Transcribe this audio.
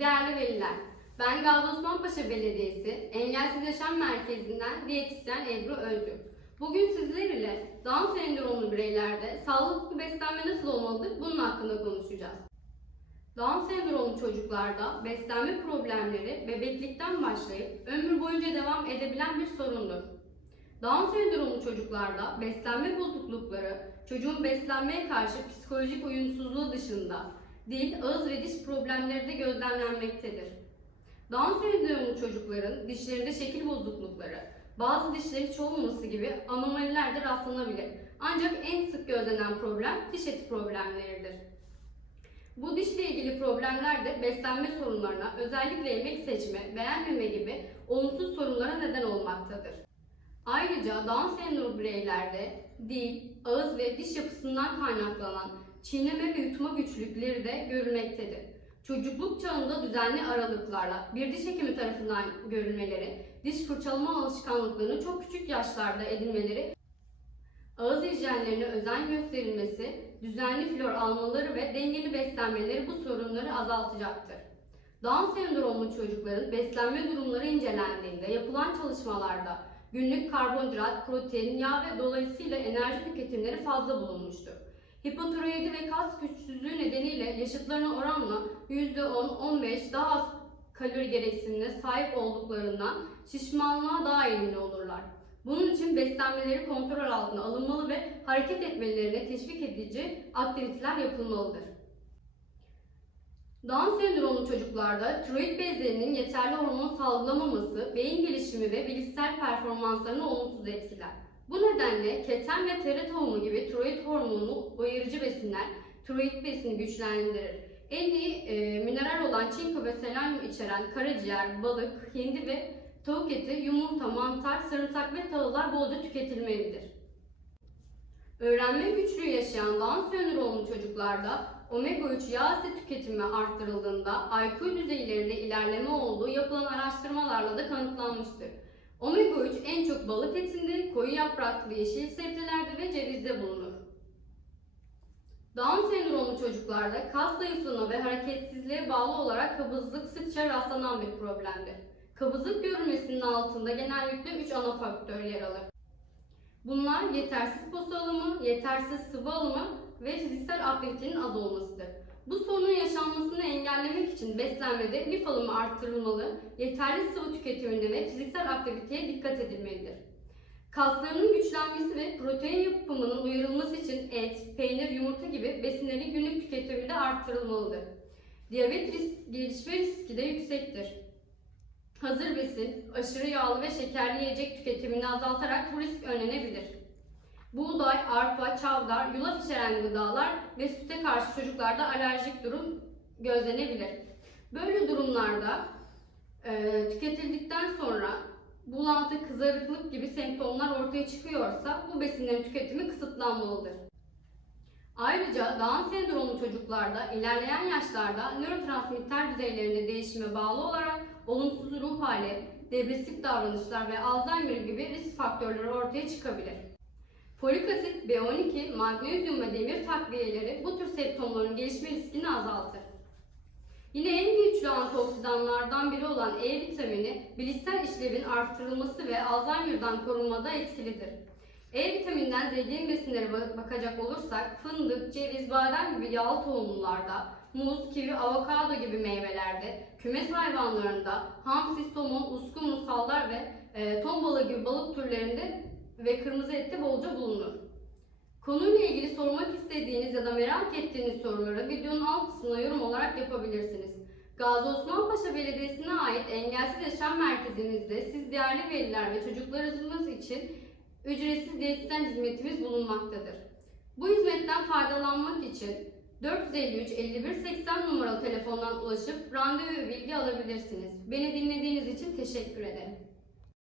Değerli veliler, ben Gazi Osman Belediyesi Engelsiz Yaşam Merkezi'nden diyetisyen Ebru Özgür. Bugün sizler ile Down sendromlu bireylerde sağlıklı beslenme nasıl olmalıdır bunun hakkında konuşacağız. Down sendromlu çocuklarda beslenme problemleri bebeklikten başlayıp ömür boyunca devam edebilen bir sorundur. Down sendromlu çocuklarda beslenme bozuklukları çocuğun beslenmeye karşı psikolojik uyumsuzluğu dışında dil, ağız ve diş problemleri de gözlemlenmektedir. Down sendromlu çocukların dişlerinde şekil bozuklukları, bazı dişleri hiç olmaması gibi anomaliler de rastlanabilir. Ancak en sık gözlenen problem diş eti problemleridir. Bu dişle ilgili problemler de beslenme sorunlarına, özellikle yemek seçme, beğenmeme gibi olumsuz sorunlara neden olmaktadır. Ayrıca Down sendromu bireylerde dil, ağız ve diş yapısından kaynaklanan çiğneme ve yutma güçlükleri de görülmektedir. Çocukluk çağında düzenli aralıklarla bir diş hekimi tarafından görülmeleri, diş fırçalama alışkanlıklarını çok küçük yaşlarda edinmeleri, ağız hijyenlerine özen gösterilmesi, düzenli flor almaları ve dengeli beslenmeleri bu sorunları azaltacaktır. Down sendromlu çocukların beslenme durumları incelendiğinde yapılan çalışmalarda günlük karbonhidrat, protein, yağ ve dolayısıyla enerji tüketimleri fazla bulunmuştur. Hipotiroidi ve kas güçsüzlüğü nedeniyle yaşıtlarına oranla %10-15 daha az kalori gereksinimine sahip olduklarından şişmanlığa daha eğilimli olurlar. Bunun için beslenmeleri kontrol altına alınmalı ve hareket etmelerine teşvik edici aktiviteler yapılmalıdır. Down sendromlu çocuklarda tiroid bezlerinin yeterli hormon salgılamaması beyin gelişimi ve bilişsel performanslarını olumsuz etkiler. Nedenle keten ve tere tohumu gibi tiroid hormonu uyarıcı besinler tiroid besini güçlendirir. En iyi e, mineral olan çinko ve selenyum içeren karaciğer, balık, hindi ve tavuk eti, yumurta, mantar, sarımsak ve tahıllar bolca tüketilmelidir. Öğrenme güçlüğü yaşayan Down sendromlu çocuklarda omega 3 yağ asit tüketimi arttırıldığında IQ düzeylerinde ilerleme olduğu yapılan araştırmalarla da kanıtlanmıştır. Omega 3 en çok balık etinde, koyu yapraklı yeşil sebzelerde ve cevizde bulunur. Down sendromlu çocuklarda kas zayıflığına ve hareketsizliğe bağlı olarak kabızlık sıkça rastlanan bir problemdir. Kabızlık görülmesinin altında genellikle 3 ana faktör yer alır. Bunlar yetersiz posa alımı, yetersiz sıvı alımı ve fiziksel aktivitenin az olmasıdır. Bu sorunun yaşanmasını engellemek için beslenmede lif alımı arttırılmalı, yeterli sıvı tüketiminde ve fiziksel aktiviteye dikkat edilmelidir. Kaslarının güçlenmesi ve protein yapımının uyarılması için et, peynir, yumurta gibi besinlerin günlük tüketiminde arttırılmalıdır. Diyabet risk, gelişme riski de yüksektir. Hazır besin, aşırı yağlı ve şekerli yiyecek tüketimini azaltarak bu risk önlenebilir. Buğday, arpa, çavdar, yulaf içeren gıdalar ve süte karşı çocuklarda alerjik durum gözlenebilir. Böyle durumlarda e, tüketildikten sonra bulantı, kızarıklık gibi semptomlar ortaya çıkıyorsa bu besinlerin tüketimi kısıtlanmalıdır. Ayrıca Down sendromlu çocuklarda ilerleyen yaşlarda nörotransmitter düzeylerinde değişime bağlı olarak olumsuz ruh hali, depresif davranışlar ve Alzheimer gibi risk faktörleri ortaya çıkabilir. Folik asit, B12, magnezyum ve demir takviyeleri bu tür semptomların gelişme riskini azaltır. Yine en güçlü antioksidanlardan biri olan E vitamini, bilişsel işlevin arttırılması ve Alzheimer'dan korunmada etkilidir. E vitaminden zengin besinlere bakacak olursak fındık, ceviz, badem gibi yağlı tohumlularda, muz, kivi, avokado gibi meyvelerde, kümes hayvanlarında, hamsi, somon, uskumru, musallar ve e, ton balığı gibi balık türlerinde ve kırmızı ette bolca bulunur. Konuyla ilgili sormak istediğiniz ya da merak ettiğiniz soruları videonun alt kısmına yorum olarak yapabilirsiniz. Gazi Osman Belediyesi'ne ait Engelsiz Yaşam Merkezimizde siz değerli veliler ve çocuklarınız için ücretsiz diyetisyen hizmetimiz bulunmaktadır. Bu hizmetten faydalanmak için 453 51 80 numaralı telefondan ulaşıp randevu ve bilgi alabilirsiniz. Beni dinlediğiniz için teşekkür ederim.